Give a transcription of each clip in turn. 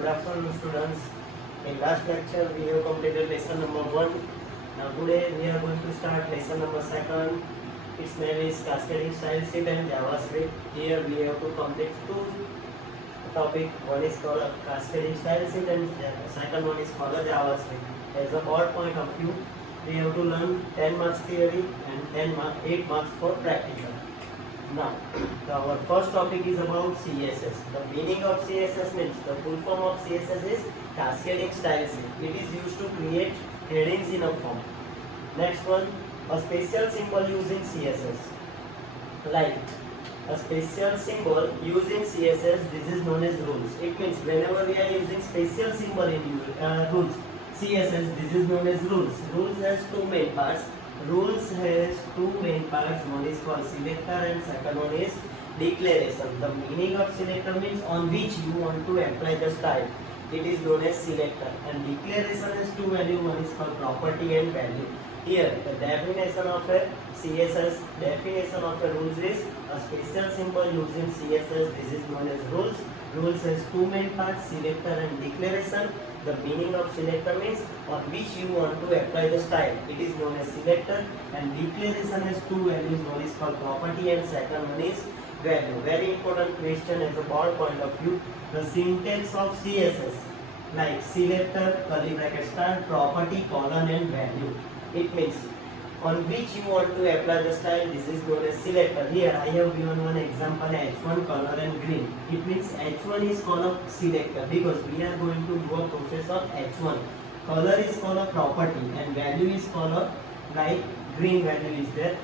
Good afternoon, students. In last lecture, we have completed lesson number 1. Now today we are going to start lesson number 2. Its name is Cascading Style Sheet and JavaScript. Here we have to complete two topics. One is called Cascading Style Sheet and second one is called JavaScript. As a broad point of view, we have to learn 10 marks theory and 8 marks for practical. Now, our first topic is about CSS. The meaning of CSS means the full form of CSS is cascading style sheet. It is used to create headings in a form. Next one, a special symbol using CSS. Like a special symbol using CSS, this is known as rules. It means whenever we are using special symbol in rules, CSS, this is known as rules. Rules has two main parts. Rules has two main parts. One is called selector and second one is declaration. The meaning of selector means on which you want to apply the style. It is known as selector. And declaration has two values. One is called property and value. Here the definition of a CSS, definition of a rules is a special symbol using CSS. This is known as rules. Rules has two main parts, selector and declaration. The meaning of selector means on which you want to apply the style. It is known as selector, and declaration has two values. One is called property and second one is value. Very important question as a broad point of view. The syntax of CSS like selector, curly bracket style, property, colon and value. It means on which you want to apply the style. This is known as selector. Here I have given one example, H1 color and green. It means H1 is called a selector because we are going to do a process of H1. Color is called a property and value is called a like green value is there.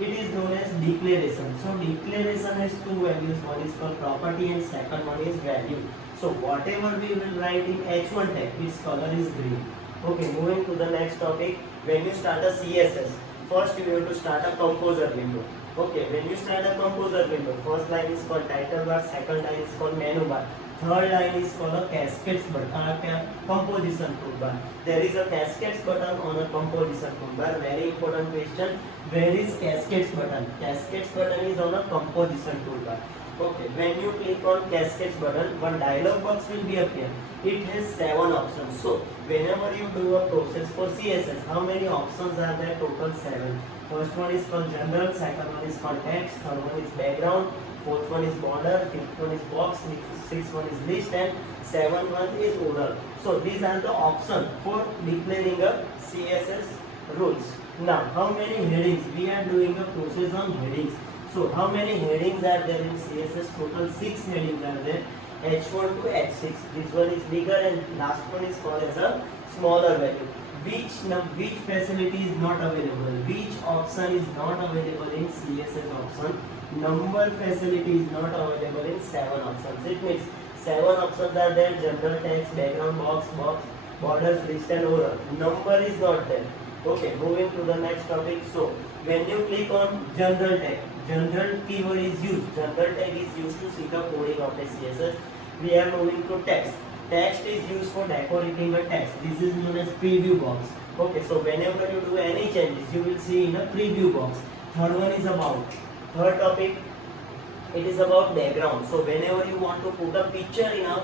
It is known as declaration. So declaration has two values. One is called property and second one is value. So whatever we will write in H1 tag, its color is green. Okay, moving to the next topic. When you start a CSS, first you have to start a composer window. Okay, when you start a composer window, first line is called title bar, second line is called menu bar, third line is called a cascades button, composition toolbar. There is a cascades button on a composition toolbar. Very important question. Where is cascades button? Cascades button is on a composition toolbar. Okay, when you click on cascades button, one dialog box will be appear. It has 7 options. So whenever you do a process for CSS, how many options are there? Total 7. First one is called general, second one is called text, third one is background, fourth one is border, fifth one is box, sixth one is list, and seventh one is order. So these are the options for declaring a CSS rules. Now how many headings? We are doing a process on headings. So how many headings are there in CSS? Total 6 headings are there. H1 to H6. This one is bigger and last one is called as a smaller value. Which facility is not available? Which option is not available in CSS option? Number facility is not available in 7 options. It means 7 options are there: general, text, background, box, borders, list and order. Number is not there. Okay, moving to the next topic. So when you click on general tag, general keyword is used. General tag is used to see the coding of a CSS. We are moving to text. Text is used for decorating a text. This is known as preview box. Okay, so whenever you do any changes, you will see in a preview box. Third one is about. Third topic, it is about background. So whenever you want to put a picture in a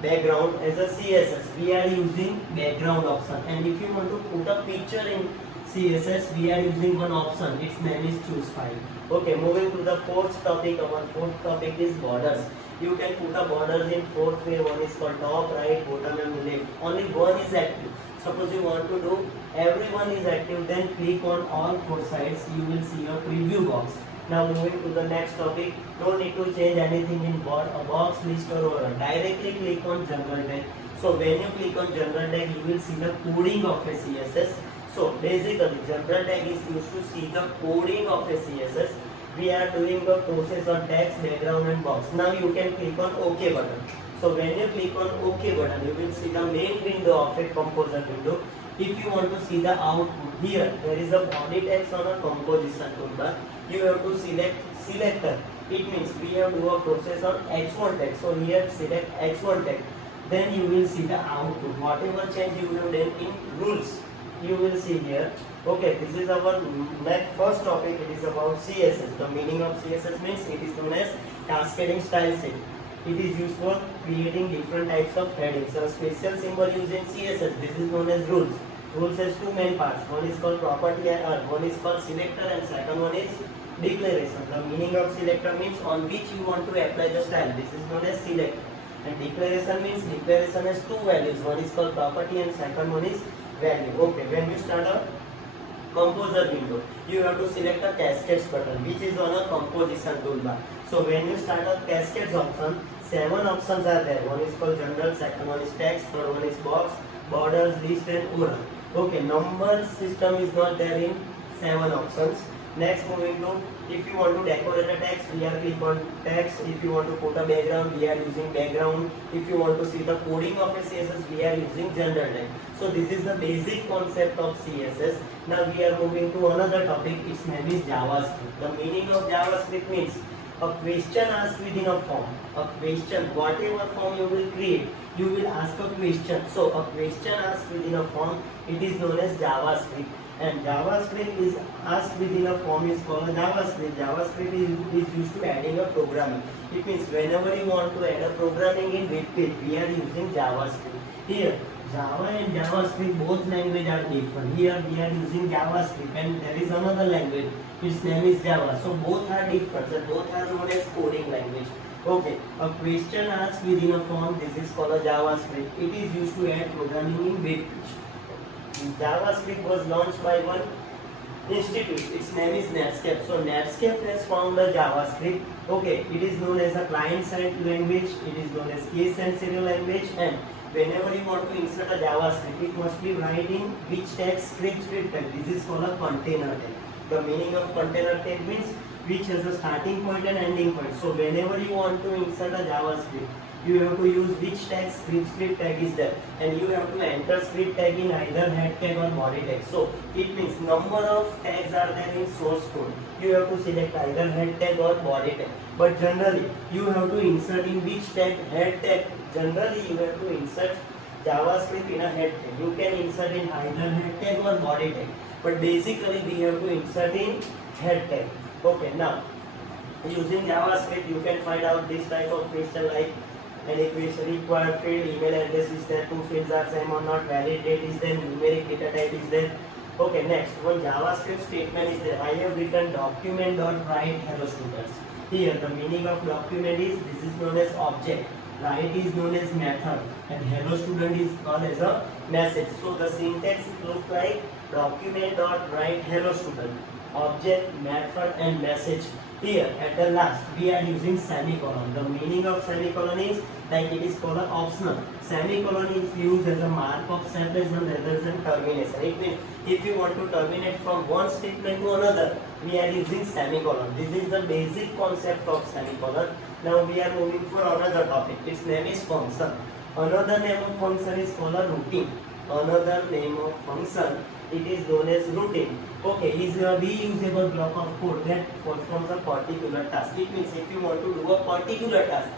background as a CSS, we are using background option. And if you want to put a picture in CSS, we are using one option. Its name is choose file. Okay, moving to the fourth topic. Our fourth topic is borders. You can put a borders in 4 way. One is called top, right, bottom and left. Only one is active. Suppose you want to do everyone is active, then click on all 4 sides. You will see a preview box. Now moving to the next topic. No need to change anything in box, list or order. Directly click on general tag. So when you click on general tag, you will see the coding of a CSS. So basically general tag is used to see the coding of a CSS. We are doing the process on text, background and box. Now you can click on OK button. So when you click on OK button, you will see the main window of a composer window. If you want to see the output, here there is a body text on a composition toolbar. You have to select selector. It means we have to do a process on H1 text. So here select H1 text. Then you will see the output. Whatever change you have done in rules, you will see here. Okay, this is our next first topic. It is about CSS. The meaning of CSS means it is known as cascading style sheet. It is used for creating different types of headings. A special symbol used in CSS. This is known as rules. Rules has two main parts. One is called property and one is called selector, and second one is declaration. The meaning of selector means on which you want to apply the style. This is known as selector. And declaration means declaration has two values. One is called property and second one is value. Okay, when you start a composer window, you have to select a cascades button which is on a composition toolbar. So when you start a cascades option, 7 options are there. One is called general, second one is text, third one is box, borders, list and oral. Okay, number system is not there in 7 options. Next, moving to, if you want to decorate a text, we are click on text. If you want to put a background, we are using background. If you want to see the coding of a CSS, we are using general type. So this is the basic concept of CSS. Now we are moving to another topic. Its name is JavaScript. The meaning of JavaScript means a question asked within a form. A question, whatever form you will create, you will ask a question. So a question asked within a form, it is known as JavaScript. And JavaScript is asked within a form is called JavaScript. JavaScript is used to adding a programming. It means whenever you want to add a programming in web page, we are using JavaScript. Here, Java and JavaScript, both language are different. Here we are using JavaScript and there is another language. Its name is Java. So both are different. So both are known as coding language. Okay, a question asked within a form, this is called a JavaScript. It is used to add programming in web page. JavaScript was launched by one institute. Its name is Netscape. So Netscape has found the JavaScript. Okay, it is known as a client-side language. It is known as case-sensitive language. And whenever you want to insert a JavaScript, it must be writing which tag, script tag. This is called a container tag. The meaning of container tag means which has a starting point and ending point. So whenever you want to insert a JavaScript, you have to use which tag, script tag is there, and you have to enter script tag in either head tag or body tag. So it means number of tags are there in source code. You have to select either head tag or body tag. But generally, you have to insert in which tag, head tag. Generally, you have to insert JavaScript in a head tag. You can insert in either head tag or body tag. But basically, we have to insert in head tag. Okay, now using JavaScript, you can find out this type of question like any question required field, email address is there, two fields are same or not, valid date is there, numeric data type is there. Okay, next one JavaScript statement is there. I have written document.write hello students. Here the meaning of document is, this is known as object, write is known as method, and hello student is called as a message. So the syntax looks like document.write hello student, object, method and message. Here at the last we are using semicolon. The meaning of semicolon is like it is called an optional. Semicolon is used as a mark of separation rather than termination. It means if you want to terminate from one statement to another, we are using semicolon. This is the basic concept of semicolon. Now we are moving for another topic. Its name is function. Another name of function is called a routine. Another name of function, it is known as routine. Okay, is a reusable block of code that performs a particular task. It means if you want to do a particular task,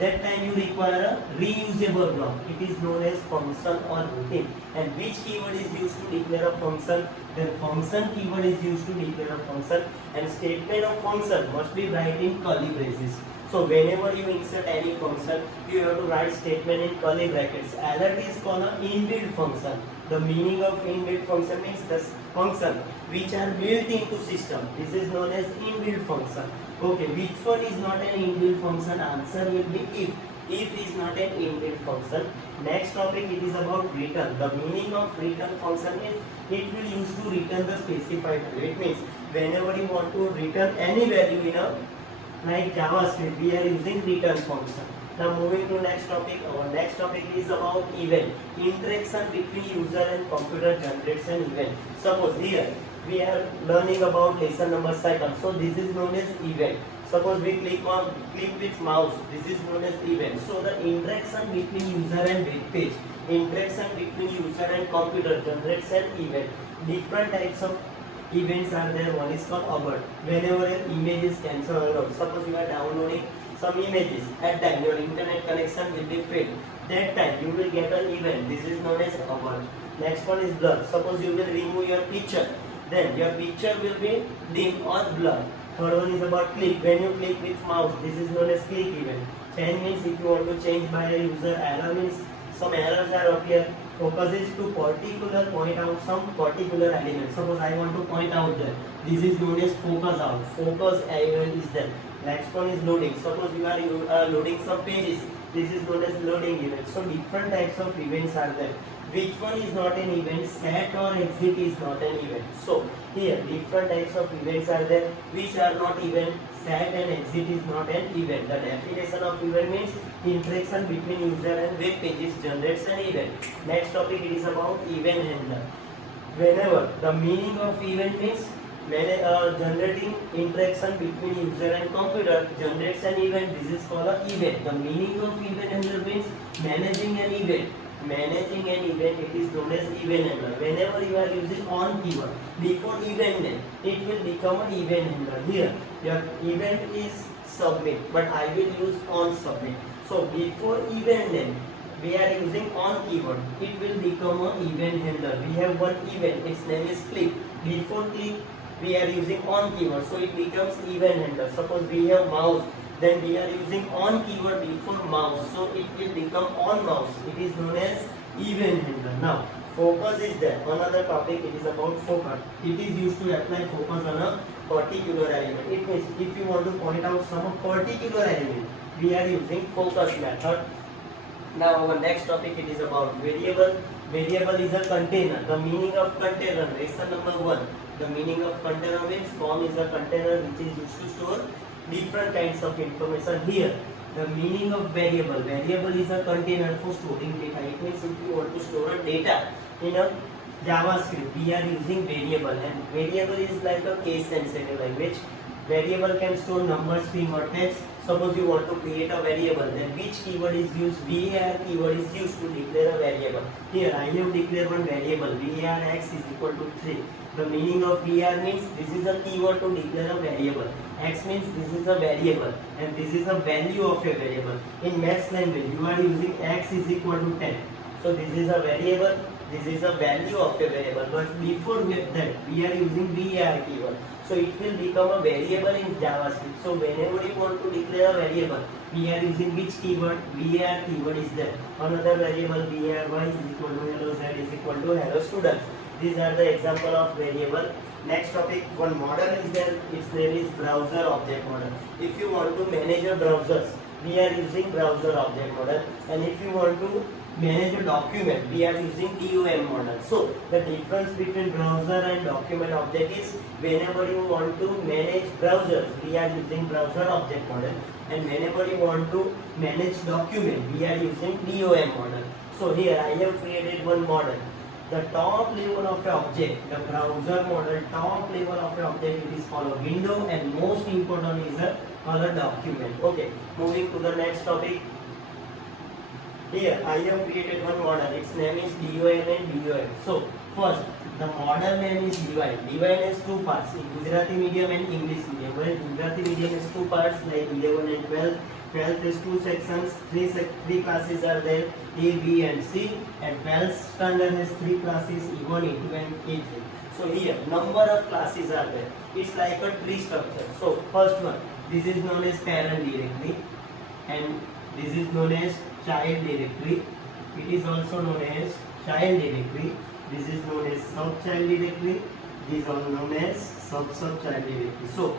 that time you require a reusable block. It is known as function or routine. And which keyword is used to declare a function? The function keyword is used to declare a function, and statement of function must be write in curly braces. So whenever you insert any function, you have to write statement in curly brackets. Alert is called an inbuilt function. The meaning of inbuilt function means the function which are built into system. This is known as inbuilt function. Okay, which one is not an inbuilt function? Answer will be if. If is not an inbuilt function. Next topic, it is about return. The meaning of return function is it will use to return the specified value. It means whenever you want to return any value in a like JavaScript, we are using return function. Now moving to next topic. Our next topic is about event. Interaction between user and computer generates an event. Suppose here we are learning about lesson number 2. So this is known as event. Suppose we click with mouse. This is known as event. So the interaction between user and web page, interaction between user and computer generates an event. Different types of events are there. One is called abort. Whenever an image is cancelled or suppose you are downloading some images, at time your internet connection will be failed. That time you will get an event. This is known as abort. Next one is blur. Suppose you will remove your picture, then your picture will be dim or blur. Third one is about click. When you click with mouse, this is known as click event. Change means if you want to change by a user. Error means some errors are appear. Focus is to particular point out some particular element. Suppose I want to point out that this is known as focus out. Focus element is there. Next one is loading. Suppose you are loading some pages. This is known as loading event. So different types of events are there. Which one is not an event? Set or exit is not an event. So here different types of events are there which are not event. Set and exit is not an event. The definition of event means interaction between user and web pages generates an event. Next topic it is about event handler. Whenever the meaning of event means generating interaction between user and computer generates an event. This is called an event. The meaning of event handler means managing an event. Managing an event, it is known as event handler. Whenever you are using on keyword before event name, it will become an event handler. Here your event is submit, but I will use on submit. So before event name we are using on keyword, it will become an event handler. We have one event, its name is click. Before click we are using on keyword, so it becomes event handler. Suppose we have mouse, then we are using on keyword before mouse, so it will become on mouse. It is known as event handler. Now focus is there. Another topic, it is about focus. It is used to apply focus on a particular element. It means if you want to point out some particular element, we are using focus method. Now our next topic, it is about variable. Variable is a container. The meaning of container, lesson number 1. The meaning of container means form is a container which is used to store different kinds of information. Here the meaning of variable. Variable is a container for storing data. It means if you want to store a data in a JavaScript, we are using variable, and variable is like a case sensitive language. Variable can store number, string or text. Suppose you want to create a variable, then which keyword is used? var keyword is used to declare a variable. Here I have declared one variable, var x is equal to 3. The meaning of var means this is a keyword to declare a variable. X means this is a variable and this is a value of a variable. In Max language you are using x is equal to 10. So this is a variable, this is a value of a variable, but before that we are using var keyword. So it will become a variable in JavaScript. So whenever you want to declare a variable, we are using which keyword? var keyword is there. Another variable var is equal to hello z is equal to hello students. These are the example of variable. Next topic, one model is there. Its name is browser object model. If you want to manage your browsers, we are using browser object model. And if you want to manage a document, we are using DOM model. So the difference between browser and document object is whenever you want to manage browsers, we are using browser object model, and whenever you want to manage document, we are using DOM model. So here I have created one model. The top level of the object, the browser model, top level of the object, it is called a window, and most important is a document. Okay, moving to the next topic. Here I have created one model. Its name is DOM and DOM. So first, the model name is Divine. Divine has two parts, in Gujarati medium and English medium. Well, Gujarati medium has two parts like 11 and 12. 12 has two sections. Three classes are there, A, B and C. And 12th standard has three classes, E1, E2 and E3. So here number of classes are there. It's like a tree structure. So first one, this is known as parent directory, and this is known as child directory. It is also known as child directory. This is known as sub-child directory. These are known as sub-child directory. So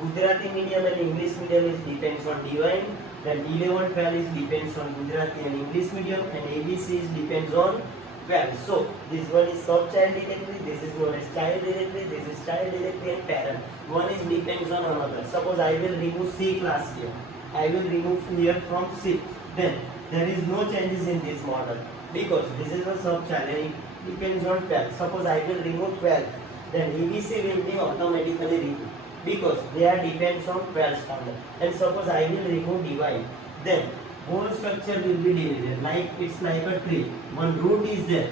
Gujarati medium and English medium is depends on Divine. Then 11, 12 is depends on Gujarati and English medium, and ABC is depends on 12. So this one is sub-child directory. This is known as child directory. This is child directory and parent. One is depends on another. Suppose I will remove C class here. I will remove here from C. Then there is no changes in this model because this is a sub-child and it depends on 12. Suppose I will remove 12, then EBC will be automatically removed because they are depends on 12 standard. And suppose I will remove Divine, then whole structure will be divided like it's like a tree. One root is there.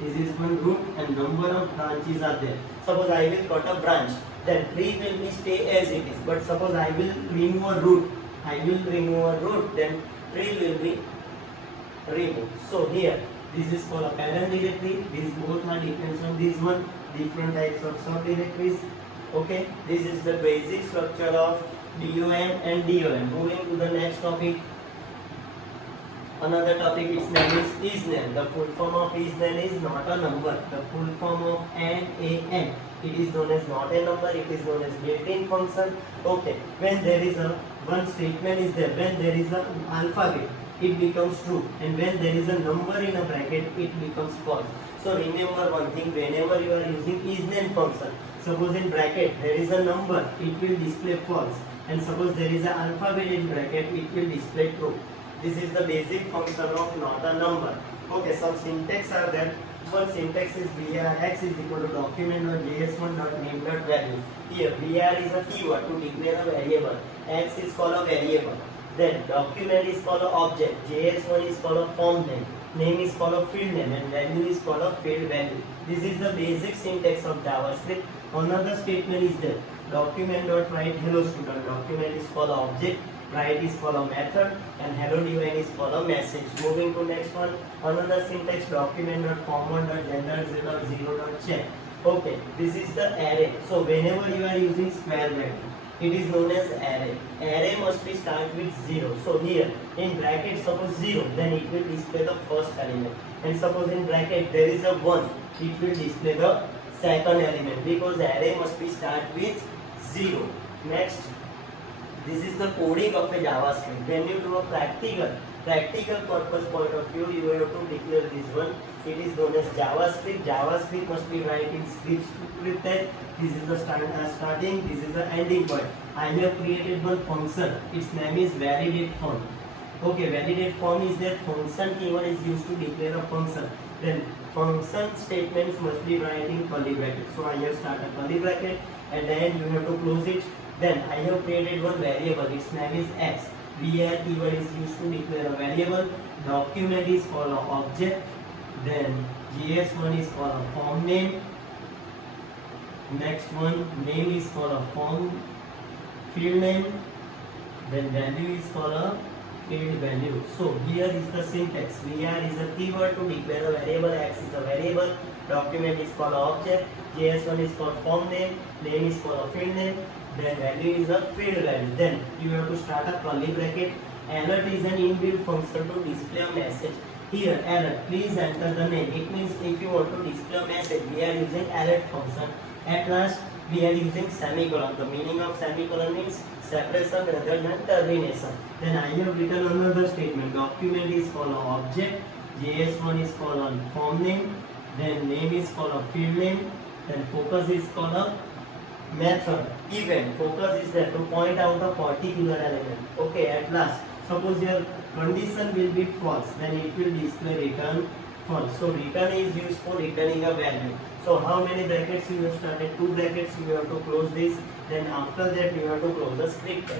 This is one root and number of branches are there. Suppose I will cut a branch, then tree will be stay as it is. But suppose I will remove a root, then tree will be removed. So here this is called a parent directory. These both are depends on this one. Different types of subdirectories. Okay, this is the basic structure of DOM and DOM. Moving to the next topic. Another topic, its name is name. The full form of is name is not a number. The full form of NAM. It is known as not a number. It is known as built-in function. Okay. When there is a one statement is there, when there is an alphabet, it becomes true, and when there is a number in a bracket, it becomes false. So remember one thing: whenever you are using is name function, suppose in bracket there is a number, it will display false, and suppose there is an alphabet in bracket, it will display true. This is the basic function of not a number. Okay, some syntax are there. One syntax is var(x) is equal to document.js1.name.value. Here var is a keyword to declare a variable. X is called a variable. Then document is called a object. JS1 is called a form name. Name is called a field name, and value is called a field value. This is the basic syntax of JavaScript. Another statement is there. Document.write hello student. Document is called a object. Write is called a method, and hello divine is called a message. Moving to next one, another syntax, document.format.gender0.check. Okay, this is the array. So whenever you are using square bracket, it is known as array. Array must be start with 0. So here in bracket suppose 0, then it will display the first element, and suppose in bracket there is a 1, it will display the second element, because array must be start with 0. Next, this is the coding of a JavaScript. When you do a practical purpose point of view, you have to declare this one. It is known as JavaScript. JavaScript must be written in script type. This is the starting, this is the ending point. I have created one function. Its name is validate form. Okay, validate form is that function keyword is used to declare a function. Then function statements must be written in curly bracket. So I have started curly bracket, and then you have to close it. Then I have created one variable, its name is x. var keyword is used to declare a variable. Document is called an object. Then js1 is called a form name. Next one, name is called a form field name. Then value is called a field value. So here is the syntax. var is a keyword to declare a variable. X is a variable. Document is called an object. js1 is called form name. Name is called a field name. Then value is a field value. Then you have to start a curly bracket. Alert is an inbuilt function to display a message. Here alert, please enter the name. It means if you want to display a message, we are using alert function. At last we are using semicolon. The meaning of semicolon means separation rather than termination. Then I have written another statement. Document is called an object. js1 is called a form name. Then name is called a field name. Then focus is called a method. Event, focus is there to point out a particular element. Okay, at last suppose your condition will be false, then it will display return false. So return is used for returning a value. So how many brackets you have started? 2 brackets you have to close this. Then after that you have to close the script.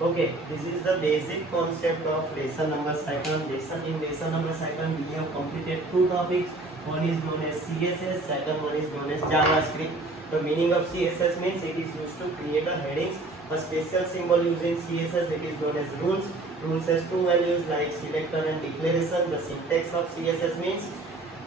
Okay, this is the basic concept of lesson number 2. In lesson number 2 we have completed 2 topics. One is known as CSS, second one is known as JavaScript. The meaning of CSS means it is used to create a headings. A special symbol used in CSS, it is known as rules. Rules has 2 values like selector and declaration. The syntax of CSS means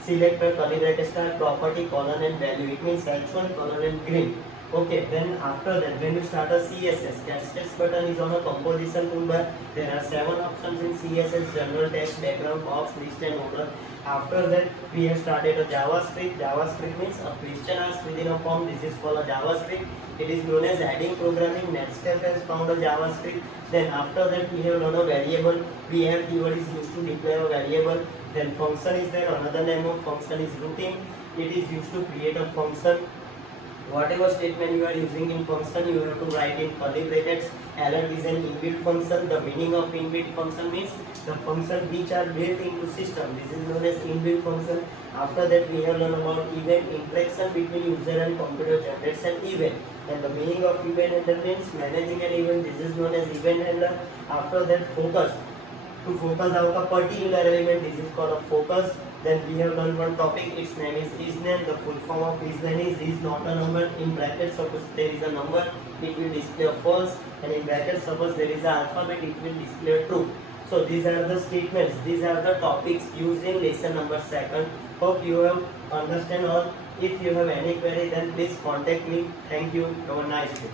selector curly bracket start property colon and value. It means h1 colon and green. Okay, then after that when you start a CSS, text button is on a composition toolbar. There are 7 options in CSS: general, text, background, box, list and order. After that we have started a JavaScript. JavaScript means a question asked within a form. This is called a JavaScript. It is known as adding programming. Netscape has found a JavaScript. Then after that we have learned a variable. var keyword is used to declare a variable. Then function is there. Another name of function is routine. It is used to create a function. Whatever statement you are using in function, you have to write in curly brackets. Alert is an inbuilt function. The meaning of inbuilt function means the function which are built into system. This is known as inbuilt function. After that we have learned about event, interaction between user and computer generates an event. And the meaning of event handler means managing an event. This is known as event handler. After that focus. To focus out a particular element, this is called a focus. Then we have learned one topic, its name is isName. The full form of isName is not a number. In brackets suppose there is a number, it will display a false, and in brackets suppose there is an alphabet, it will display true. So these are the statements, these are the topics used in lesson number 2. Hope you have understand all. If you have any query then please contact me. Thank you. Have a nice day.